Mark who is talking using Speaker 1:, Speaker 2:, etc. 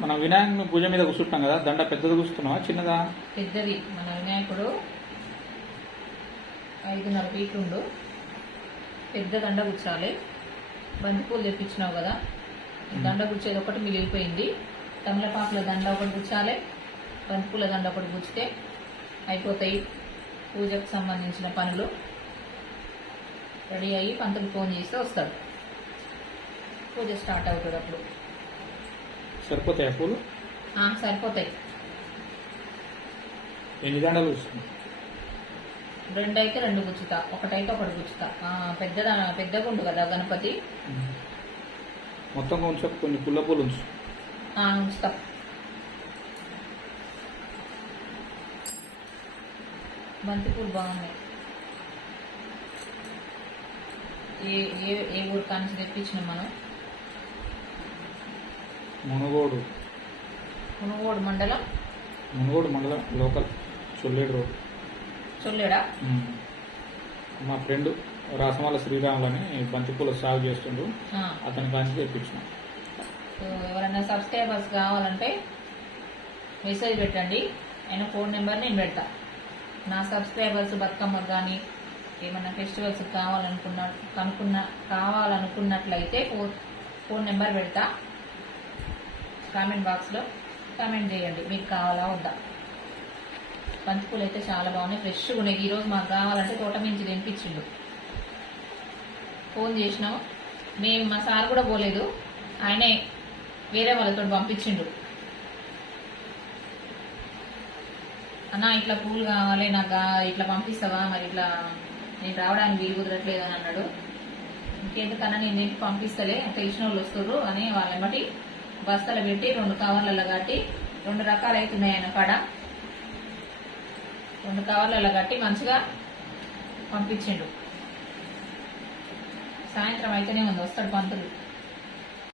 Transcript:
Speaker 1: మనం వినాయకుని పూజ మీద కూర్చుంటాం కదా దండ పెద్దది కూర్చున్నావా చిన్నదా?
Speaker 2: పెద్దది. మన వినాయకుడు ఐదున్నర ఫీట్లు ఉండు పెద్ద దండ గుచ్చాలి. బంతిపూలు తెప్పించినావు కదా దండ గుచ్చేది ఒకటి మిగిలిపోయింది. తమలపాకుల దండ ఒకటి కూర్చాలి బంతిపూల దండ ఒకటి కూర్చితే అయిపోతాయి పూజకు సంబంధించిన పనులు. రెడీ అయ్యి పంతులు ఫోన్ చేస్తే వస్తాడు. పూజ స్టార్ట్ అవుతుంది అప్పుడు
Speaker 1: సరిపోతాయా పూలు?
Speaker 2: సరిపోతాయి.
Speaker 1: ఎన్ని దండలు కూర్చున్నాయి
Speaker 2: రెండైతే రెండు గుచ్చుతా. ఒకటైతే ఒకటి గుచ్చుతా. పెద్ద పెద్దగా ఉండు కదా గణపతి.
Speaker 1: మొత్తం కొంచెం కొన్ని పుల్ల పూలు ఉంచు.
Speaker 2: ఉంచుతా. బంతి పూలు బాగున్నాయి. ఏ ఏ ఏ ఊరు కానించి తెప్పించినాం మనం?
Speaker 1: మునుగోడు.
Speaker 2: మునుగోడు మండలం?
Speaker 1: మునుగోడు మండలం లోకల్. చొల్లేడు రోడ్.
Speaker 2: చొల్లేడా.
Speaker 1: మా ఫ్రెండ్ రాసమాల శ్రీరాములని బంతిపూల సాగు చేస్తుండు.
Speaker 2: ఆ,
Speaker 1: అతని కాంచి తెప్పించిన.
Speaker 2: సో ఎవరైనా సబ్స్క్రైబర్స్ కావాలంటే మెసేజ్ పెట్టండి. ఆయన ఫోన్ నెంబర్ నేను పెడతా. నా సబ్స్క్రైబర్స్ బతుకమ్మకు కానీ ఏమైనా ఫెస్టివల్స్ కావాలనుకున్న కనుక్కున్న కావాలనుకున్నట్లయితే ఫోన్ ఫోన్ నెంబర్ పెడతా. కామెంట్ బాక్స్లో కామెంట్ చేయండి. మీకు కావాలా వద్దా? బంతిపూలు అయితే చాలా బాగున్నాయి. ఫ్రెష్గా ఉన్నాయి. ఈరోజు మాకు కావాలంటే తోట మించి తెంపించిండు. ఫోన్ చేసినాం మేము మా సార్ కూడా పోలేదు. ఆయనే వేరే వాళ్ళతో పంపించిండు. అన్న ఇట్లా పూలు కావాలి నాకు ఇట్లా పంపిస్తావా? మరి ఇట్లా నేను రావడానికి వీలు కుదరట్లేదు అని అన్నాడు. ఇంకెందుకన్నా నేను నీకు పంపిస్తలే తెలిసిన వాళ్ళు వస్తారు అని వాళ్ళని బట్టి బస్తాలు పెట్టి రెండు కవర్లలో కట్టి రెండు రకాలు అవుతున్నాయి ఆయన కాడ. రెండు కవర్లలో కట్టి మంచిగా పంపించిండు. సాయంత్రం అయితేనే ఉంది వస్తాడు పంతులు.